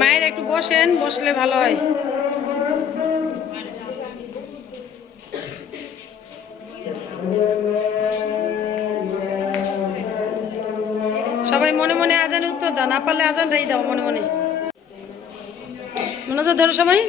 মায়ের একটু বসেন বসলে ভালো হয়। মনে মনে আজান উত্তর দাও না পারলে আজানটাই দাও মনে মনে। মনোযোগ ধরো সবাই।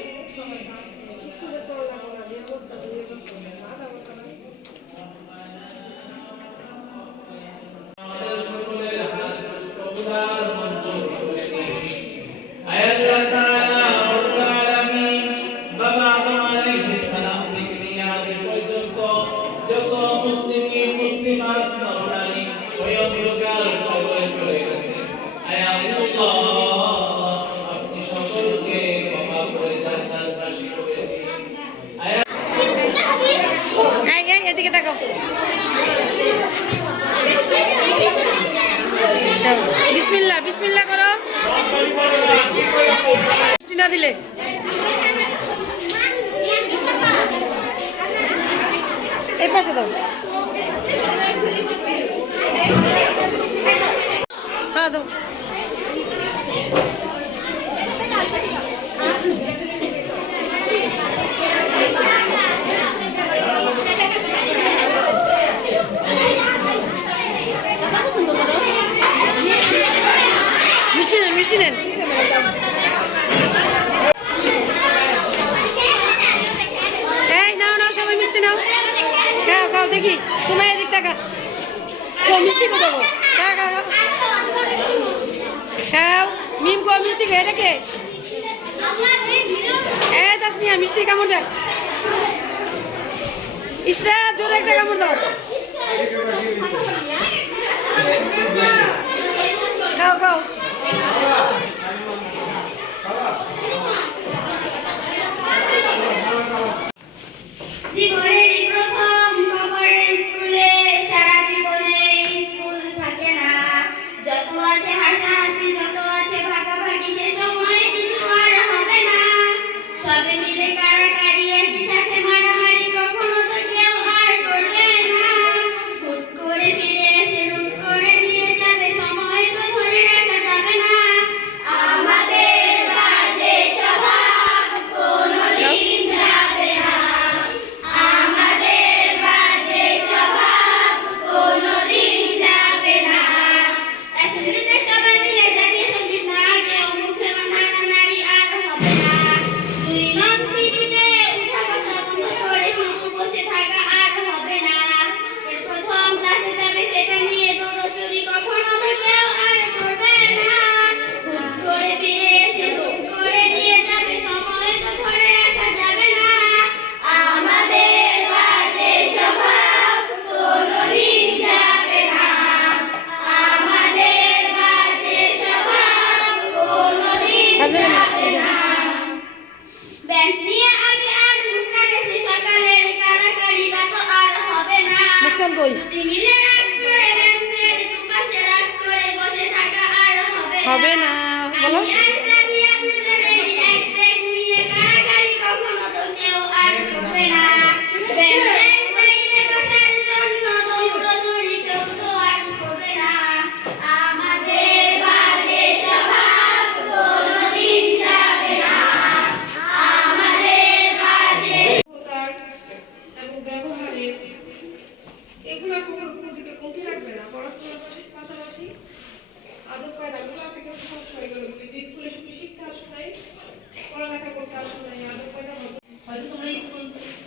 বিসমিল্লা বিসমিল্লা করো। না দিলে? এই পাশে দাও। হ্যাঁ দাও। মিষ্টি নেন। এই, নাও নাও, সবাই মিষ্টি নাও। হ্যাঁ, হ্যাঁ, খাও খাও, দেখি। তোমার এদিক টাকা কো মিষ্টি কো দেবো খাও মিম কো মিষ্টি খেয়ে রেখে? এ, তাসনিয়া, মিষ্টি কামড় দেয় ইসরা, জোরে একটা কামড় দাও। রাখবেন কই? হবে না। বলো।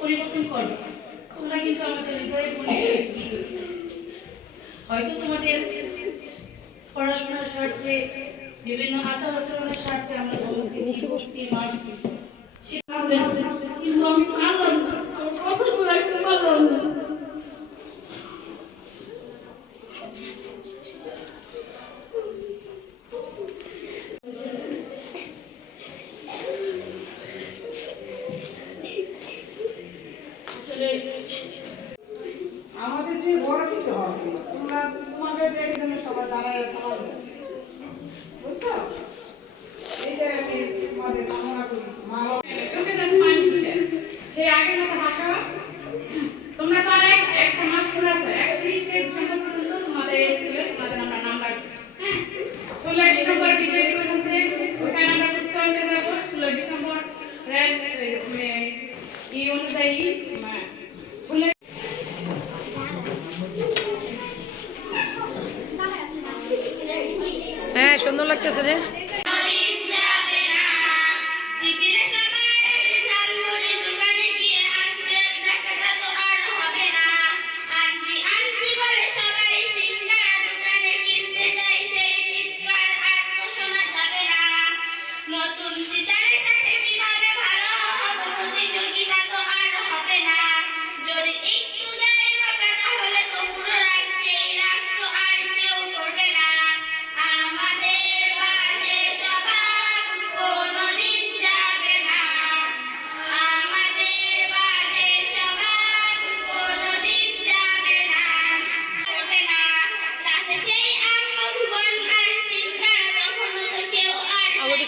পরিবর্তন করো। তোমরা কিন্তু আমাদের হৃদয়ে হয়তো তোমাদের পড়াশোনার স্বার্থে, বিভিন্ন আচার আচরণের স্বার্থে আমরা কিন্তু আমি হ্যাঁ সুন্দর লাগতেছে রে নতুন টিচারের সাথে কীভাবে ভালো প্রতিযোগিতা তো আর হবে না। যদি তো পুরো রাগ আর কেউ করবে না। আমাদের বাজে স্বভাব কোনোদিন যাবে না। আমাদের বাজে স্বভাব কোনোদিন যাবে না। সেই আত্মভুবন আর কেউ আর আমাদের